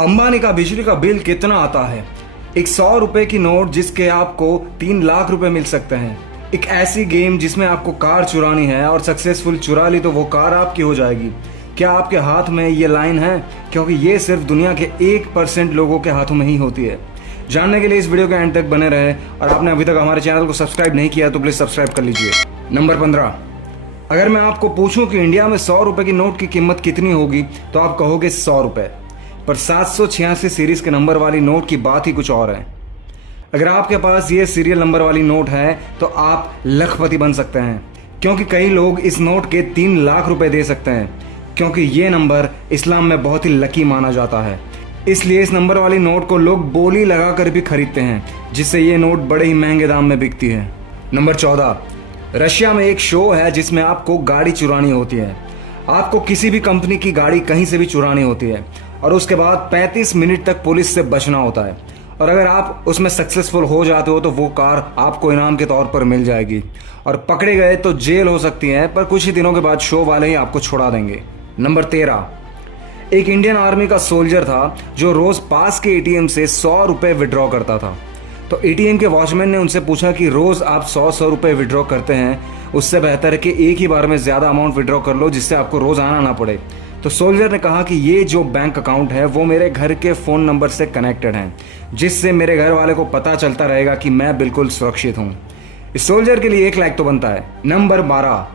अंबानी का बिजली का बिल कितना आता है? एक 100 रुपए की नोट जिसके आपको 3 लाख रुपए मिल सकते हैं। एक ऐसी गेम जिसमें आपको कार चुरानी है और सक्सेसफुल चुरा ली तो वो कार आपकी हो जाएगी। क्या आपके हाथ में ये लाइन है? क्योंकि ये सिर्फ दुनिया के 1% लोगों के हाथों में ही होती है। जानने के लिए इस वीडियो के एंड तक बने रहे और आपने अभी तक हमारे चैनल को सब्सक्राइब नहीं किया तो प्लीज सब्सक्राइब कर लीजिए। नंबर 15। अगर मैं आपको पूछूं कि इंडिया में 100 रुपए की नोट की कीमत कितनी होगी तो आप कहोगे 100 रुपए, पर 786 सीरीज के नंबर वाली नोट की बात ही कुछ और है। अगर आपके पास ये सीरियल नंबर वाली नोट है तो आप लखपति बन सकते हैं, क्योंकि कई लोग इस नोट के 3 लाख रुपए दे सकते हैं, क्योंकि ये नंबर इस्लाम में बहुत ही लकी माना जाता है। इसलिए इस नंबर वाली नोट को लोग बोली लगाकर भी खरीदते हैं, जिससे ये नोट बड़े ही महंगे दाम में बिकती है। नंबर 14। रशिया में एक शो है जिसमें आपको गाड़ी चुरानी होती है। आपको किसी भी कंपनी की गाड़ी कहीं से भी चुरानी होती है और उसके बाद 35 मिनट तक पुलिस से बचना होता है, और अगर आप उसमें सक्सेसफुल हो जाते हो तो वो कार आपको इनाम के तौर पर मिल जाएगी, और पकड़े गए तो जेल हो सकती है, पर कुछ ही दिनों के बाद शो वाले ही आपको छुड़ा देंगे। नंबर 13। एक इंडियन आर्मी का सोल्जर था जो रोज पास के एटीएम से 100 रुपए विड्रॉ करता था। तो एटीएम के वॉचमैन ने उनसे पूछा कि रोज आप 100 रुपए विड्रॉ करते हैं, उससे बेहतर है कि एक ही बार में ज्यादा अमाउंट विड्रॉ कर लो जिससे आपको रोज आना ना पड़े। तो सोल्जर ने कहा कि ये जो बैंक अकाउंट है वो मेरे घर के फोन नंबर से कनेक्टेड है, जिससे मेरे घर वाले को पता चलता रहेगा कि मैं बिल्कुल सुरक्षित हूँ। इस सोल्जर के लिए 1 लाख तो बनता है। नंबर 12।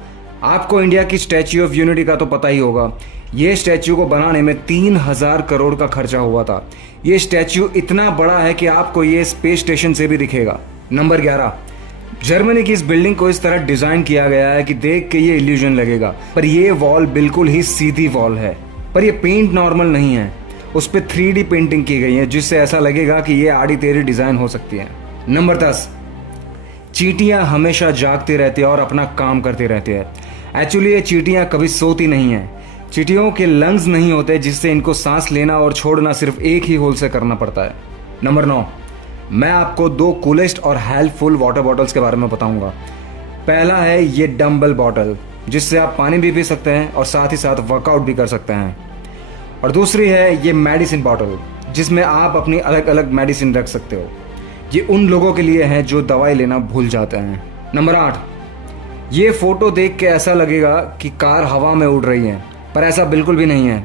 आपको इंडिया की स्टैच्यू ऑफ यूनिटी का तो पता ही होगा। ये स्टैच्यू को बनाने में 3000 करोड़ का खर्चा हुआ था। ये स्टैच्यू इतना बड़ा है कि आपको ये स्पेस स्टेशन से भी दिखेगा। नंबर 11। जर्मनी की इस बिल्डिंग को इस तरह डिजाइन किया गया है कि देख के ये इल्यूजन लगेगा, पर ये वॉल बिल्कुल ही सीधी वॉल है। पर ये पेंट नॉर्मल नहीं है, उस पर 3D पेंटिंग की गई है, जिससे ऐसा लगेगा कि ये आड़ी टेढ़ी डिजाइन हो सकती है। नंबर 10। चींटियां हमेशा जागते रहते हैं और अपना काम करते रहते हैं। एक्चुअली ये चींटियां कभी सोती नहीं है। चींटियों के लंग्स नहीं होते, जिससे इनको सांस लेना और छोड़ना सिर्फ एक ही होल से करना पड़ता है। नंबर 9। मैं आपको 2 कूलेस्ट और हेल्पफुल वाटर बॉटल्स के बारे में बताऊंगा। पहला है ये डंबल बॉटल, जिससे आप पानी भी पी सकते हैं और साथ ही साथ वर्कआउट भी कर सकते हैं। और दूसरी है ये मेडिसिन बॉटल, जिसमें आप अपनी अलग अलग मेडिसिन रख सकते हो। ये उन लोगों के लिए है जो दवाई लेना भूल जाते हैं। नंबर 8। ये फोटो देख के ऐसा लगेगा कि कार हवा में उड़ रही है, पर ऐसा बिल्कुल भी नहीं है।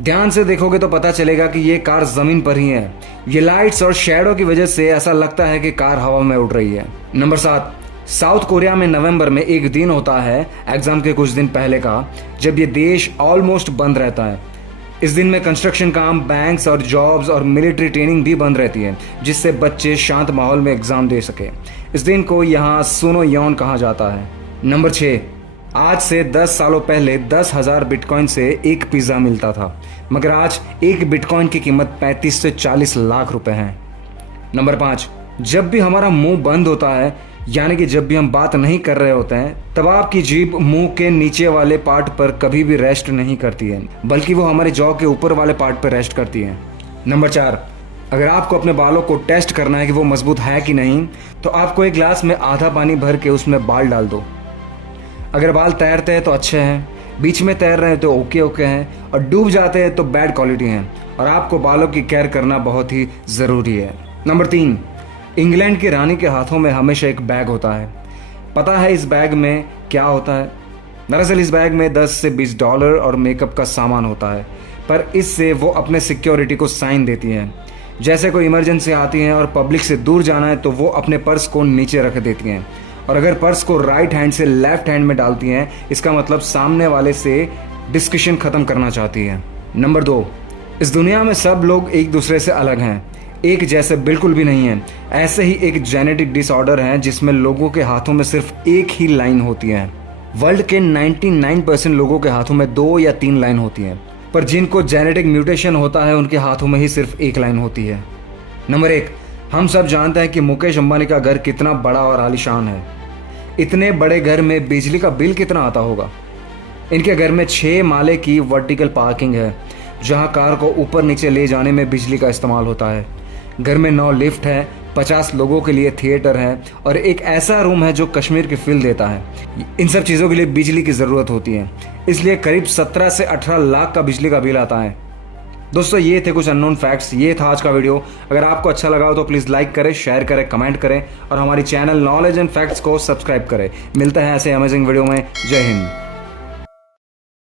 ध्यान से देखोगे तो पता चलेगा कि ये कार जमीन पर ही है। ये लाइट्स और शैडो की वजह से ऐसा लगता है कि कार हवा में उड़ रही है। नंबर 7। साउथ कोरिया में नवंबर में एक दिन होता है एग्जाम के कुछ दिन पहले का, जब ये देश ऑलमोस्ट बंद रहता है। इस दिन में कंस्ट्रक्शन काम, बैंक्स और जॉब्स और मिलिट्री ट्रेनिंग भी बंद रहती है, जिससे बच्चे शांत माहौल में एग्जाम दे सके। इस दिन को यहाँ सुनो यौन कहा जाता है। नंबर 6। आज से 10 सालों पहले 10,000 बिटकॉइन से एक पिज्जा मिलता था, मगर आज एक बिटकॉइन की कीमत 35 से 40 लाख रुपए है। नंबर 5। जब भी हमारा मुंह बंद होता है, यानी कि जब भी हम बात नहीं कर रहे होते हैं, तब आपकी जीभ मुंह के नीचे वाले पार्ट पर कभी भी रेस्ट नहीं करती है, बल्कि वो हमारे जॉ के ऊपर वाले पार्ट पर रेस्ट करती है। नंबर 4। अगर आपको अपने बालों को टेस्ट करना है कि वो मजबूत है कि नहीं, तो आपको एक गिलास में आधा पानी भर के उसमें बाल डाल दो। अगर बाल तैरते हैं तो अच्छे हैं, बीच में तैर रहे हैं तो ओके हैं, और डूब जाते हैं तो बैड क्वालिटी हैं, और आपको बालों की केयर करना बहुत ही ज़रूरी है। नंबर 3। इंग्लैंड की रानी के हाथों में हमेशा एक बैग होता है। पता है इस बैग में क्या होता है? दरअसल इस बैग में 10 से 20 डॉलर और मेकअप का सामान होता है, पर इससे वो अपने सिक्योरिटी को साइन देती हैं। जैसे कोई इमरजेंसी आती है और पब्लिक से दूर जाना है तो वो अपने पर्स को नीचे रख देती हैं, और अगर पर्स को राइट हैंड से लेफ्ट हैंड में डालती हैं, इसका मतलब सामने वाले से डिस्कशन खत्म करना चाहती है। नंबर 2। इस दुनिया में सब लोग एक दूसरे से अलग हैं, एक जैसे बिल्कुल भी नहीं है। ऐसे ही एक जेनेटिक डिसऑर्डर है जिसमें लोगों के हाथों में सिर्फ एक ही लाइन होती है। वर्ल्ड के 99% लोगों के हाथों में 2 या 3 लाइन होती हैं, पर जिनको जेनेटिक म्यूटेशन होता है उनके हाथों में ही सिर्फ 1 लाइन होती है। नंबर 1। हम सब जानते हैं कि मुकेश अंबानी का घर कितना बड़ा और आलीशान है। इतने बड़े घर में बिजली का बिल कितना आता होगा? इनके घर में 6 माले की वर्टिकल पार्किंग है, जहां कार को ऊपर नीचे ले जाने में बिजली का इस्तेमाल होता है। घर में 9 लिफ्ट है, 50 लोगों के लिए थिएटर है, और एक ऐसा रूम है जो कश्मीर की फील देता है। इन सब चीज़ों के लिए बिजली की ज़रूरत होती है, इसलिए करीब 17 से 18 लाख का बिजली का बिल आता है। दोस्तों ये थे कुछ अननोन फैक्ट्स, ये था आज का वीडियो। अगर आपको अच्छा लगा हो तो प्लीज़ लाइक करें, शेयर करें, कमेंट करें और हमारी चैनल नॉलेज एंड फैक्ट्स को सब्सक्राइब करें। मिलते हैं ऐसे अमेजिंग वीडियो में। जय हिंद।